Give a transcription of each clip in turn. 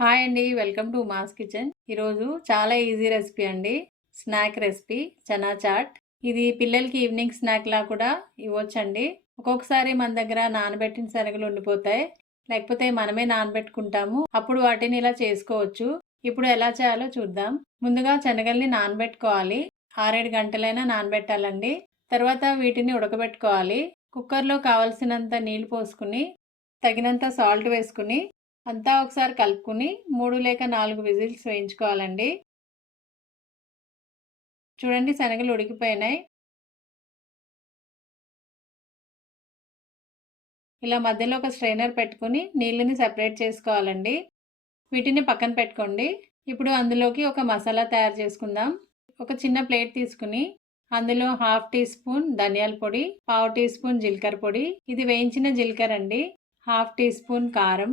Hi అండి welcome to mass kitchen. ఈరోజు చాలా ఈజీ రెసిపీ అండి స్నాక్ రెసిపీ చనా చాట్. ఇది పిల్లలకి ఈవినింగ్ స్నాక్ లా కూడా ఇవ్వచ్చండి. ఒక్కొక్కసారి మన దగ్గర నానబెట్టిన శనగలు ఉండిపోతాయి లేకపోతే మనమే నానబెట్టుకుంటాము. అప్పుడు వాటిని ఇలా చేసుకోవచ్చు. ఇప్పుడు ఎలా చేయాలో చూద్దాం. ముందుగా శనగల్ని నానబెట్టుకోవాలి. ఆరేడు గంటలైనా నానబెట్టాలండి. తర్వాత వీటిని ఉడకబెట్టుకోవాలి. కుక్కర్లో కావలసినంత నీళ్ళు పోసుకుని తగినంత సాల్ట్ వేసుకుని అంతా ఒకసారి కలుపుకుని మూడు లేక నాలుగు విజిల్స్ వేయించుకోవాలండి. చూడండి శనగలు ఉడికిపోయినాయి. ఇలా మధ్యలో ఒక స్ట్రైనర్ పెట్టుకుని నీళ్ళని సెపరేట్ చేసుకోవాలండి. వీటిని పక్కన పెట్టుకోండి. ఇప్పుడు అందులోకి ఒక మసాలా తయారు చేసుకుందాం. ఒక చిన్న ప్లేట్ తీసుకుని అందులో హాఫ్ టీ స్పూన్ ధనియాల పొడి పావు టీ స్పూన్ జీలకర్ర పొడి. ఇది వేయించిన జీలకర్ర అండి. హాఫ్ టీ స్పూన్ కారం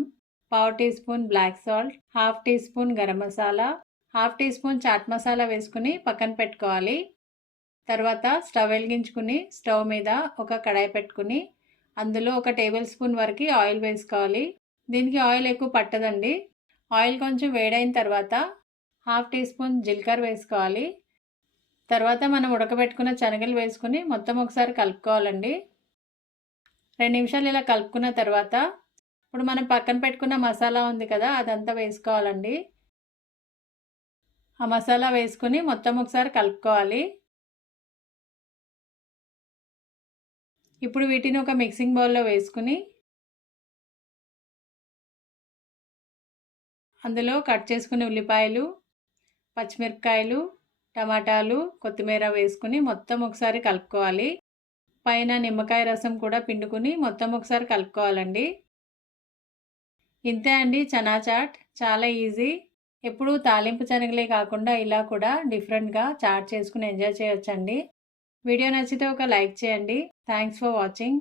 పావు teaspoon black salt half teaspoon garam masala half teaspoon chaat masala వేసుకుని పక్కన పెట్టుకోవాలి. తర్వాత స్టవ్ వెలిగించుకుని స్టవ్ మీద ఒక కడాయి పెట్టుకుని అందులో ఒక టేబుల్ స్పూన్ వరకు ఆయిల్ వేసుకోవాలి. దీనికి ఆయిల్ ఎక్కువ పట్టదండి. ఆయిల్ కొంచెం వేడైన తర్వాత హాఫ్ టీ స్పూన్ జీలకర్ర వేసుకోవాలి. తర్వాత మనం ఉడకబెట్టుకున్న శనగలు వేసుకుని మొత్తం ఒకసారి కలుపుకోవాలండి. రెండు నిమిషాలు ఇలా కలుపుకున్న తర్వాత ఇప్పుడు మనం పక్కన పెట్టుకున్న మసాలా ఉంది కదా అదంతా వేసుకోవాలండి. ఆ మసాలా వేసుకుని మొత్తం ఒకసారి కలుపుకోవాలి. ఇప్పుడు వీటిని ఒక మిక్సింగ్ బౌల్లో వేసుకుని అందులో కట్ చేసుకుని ఉల్లిపాయలు పచ్చిమిరపకాయలు టమాటాలు కొత్తిమీర వేసుకుని మొత్తం ఒకసారి కలుపుకోవాలి. పైన నిమ్మకాయ రసం కూడా పిండుకుని మొత్తం ఒకసారి కలుపుకోవాలండి. ఇంతే అండి చనా చాట్. చాలా ఈజీ. ఎప్పుడు తాలింపు శనగలే కాకుండా ఇలా కూడా డిఫరెంట్గా చాట్ చేసుకుని ఎంజాయ్ చేయొచ్చండి. వీడియో నచ్చితే ఒక లైక్ చేయండి. Thanks for watching.